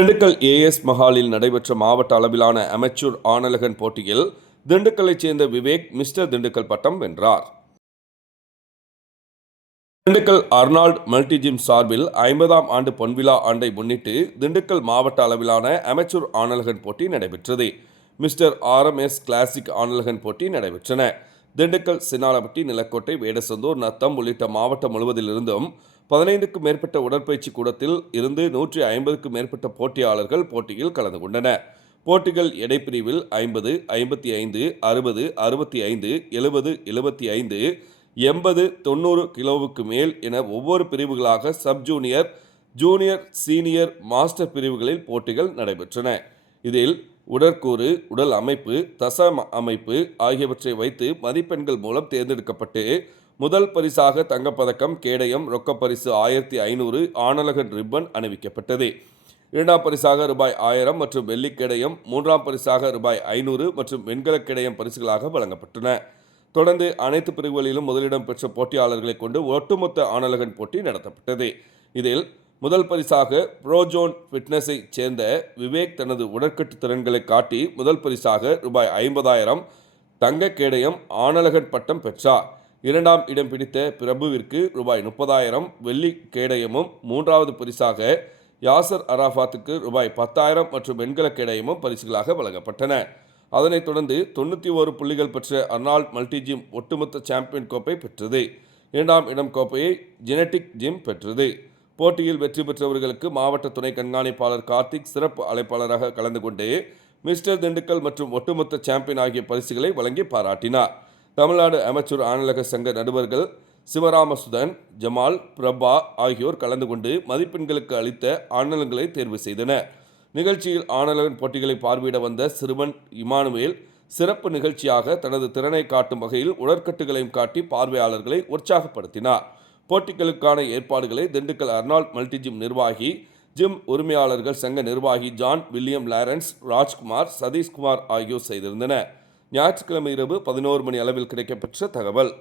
Dindigul as மஹாலில் நடைபெற்ற மாவட்ட அளவிலான அமெச்சூர் ஆணலகன் போட்டியில் திண்டுக்கல்லைச் சேர்ந்த விவேக் மிஸ்டர் திண்டுக்கல் பட்டம் வென்றார். திண்டுக்கல் அர்னால்ட் மல்டிஜிம் சார்பில் ஐம்பதாம் ஆண்டு பொன்விழா ஆண்டை முன்னிட்டு திண்டுக்கல் மாவட்ட அளவிலான அமெச்சூர் ஆணலகன் போட்டி நடைபெற்றது. மிஸ்டர் ஆர்எம்எஸ் கிளாசிக் ஆணலகன் போட்டி நடைபெற்றன. திண்டுக்கல் சின்னாலப்பட்டி நிலக்கோட்டை வேடசந்தூர் நத்தம் உள்ளிட்ட மாவட்டம் முழுவதிலிருந்தும் பதினைந்துக்கும் மேற்பட்ட உடற்பயிற்சி கூடத்தில் இருந்து நூற்றி ஐம்பதுக்கும் மேற்பட்ட போட்டியாளர்கள் போட்டியில் கலந்து கொண்டனர். போட்டிகள் எடைப்பிரிவில் ஐம்பது ஐம்பத்தி ஐந்து அறுபது அறுபத்தி ஐந்து எழுபது எழுபத்தி ஐந்து எண்பது தொண்ணூறு கிலோவுக்கு மேல் என ஒவ்வொரு பிரிவுகளாக sub junior junior senior master பிரிவுகளில் போட்டிகள் நடைபெற்றன. இதில் உடற்கூறு உடல் அமைப்பு தச ம- அமைப்பு ஆகியவற்றை வைத்து மதிப்பெண்கள் மூலம் தேர்ந்தெடுக்கப்பட்டு முதல் பரிசாக தங்கப்பதக்கம் கேடயம் ரொக்கப் பரிசு ஆயிரத்தி ஐநூறு ஆனலகன் ரிப்பன் அணிவிக்கப்பட்டது. இரண்டாம் பரிசாக ரூபாய் ஆயிரம் மற்றும் வெள்ளிக் கேடயம் மூன்றாம் பரிசாக ரூபாய் ஐநூறு மற்றும் வெண்கலக் கிடயம் பரிசுகளாக வழங்கப்பட்டன. தொடர்ந்து அனைத்து பிரிவுகளிலும் முதலிடம் பெற்ற போட்டியாளர்களை கொண்டு ஒட்டுமொத்த ஆனலகன் போட்டி நடத்தப்பட்டது. இதில் முதல் பரிசாக ப்ரோஜோன் ஃபிட்னஸை சேர்ந்த விவேக் தனது உடற்கட்டு திறன்களை காட்டி முதல் பரிசாக ரூபாய் ஐம்பதாயிரம் தங்க கேடயம் ஆனலகன் பட்டம் பெற்றார். இரண்டாம் இடம் பிடித்த பிரபுவிற்கு ரூபாய் முப்பதாயிரம் வெள்ளி கேடயமும் மூன்றாவது பரிசாக யாசர் அராஃபாத்துக்கு ரூபாய் பத்தாயிரம் மற்றும் வெண்கல கேடயமும் பரிசுகளாக வழங்கப்பட்டன. அதனைத் தொடர்ந்து தொண்ணூற்றி ஓரு புள்ளிகள் பெற்ற அர்னால்ட் மல்டிஜிம் ஒட்டுமொத்த சாம்பியன் கோப்பை பெற்றது. இரண்டாம் இடம் கோப்பையை ஜெனட்டிக் ஜிம் பெற்றது. போட்டியில் வெற்றி பெற்றவர்களுக்கு மாவட்ட துணை கண்காணிப்பாளர் கார்த்திக் சிறப்பு அழைப்பாளராக கலந்து கொண்டு மிஸ்டர் திண்டுக்கல் மற்றும் ஒட்டுமொத்த சாம்பியன் ஆகிய பரிசுகளை வழங்கி பாராட்டினார். தமிழ்நாடு அமைச்சர் ஆணலக சங்க நடுவர்கள் சிவராமசுதன் ஜமால் பிரபா ஆகியோர் கலந்து கொண்டு மதிப்பெண்களுக்கு அளித்த ஆனலங்களை தேர்வு செய்தனர். நிகழ்ச்சியில் ஆணலகன் போட்டிகளை பார்வையிட வந்த சிறுவன் இமானுவேல் சிறப்பு நிகழ்ச்சியாக தனது திறனை காட்டும் வகையில் உடற்கட்டுகளையும் காட்டி பார்வையாளர்களை உற்சாகப்படுத்தினார். போட்டிகளுக்கான ஏற்பாடுகளை திண்டுக்கல் அர்னால்ட் மல்டிஜிம் நிர்வாகி ஜிம் உரிமையாளர்கள் சங்க நிர்வாகி John William Lawrence Rajkumar Satishkumar ஆகியோர் செய்திருந்தனர். ஞாயிற்றுக்கிழமை இரவு பதினோரு மணி அளவில் கிடைக்கப்பெற்ற தகவல்.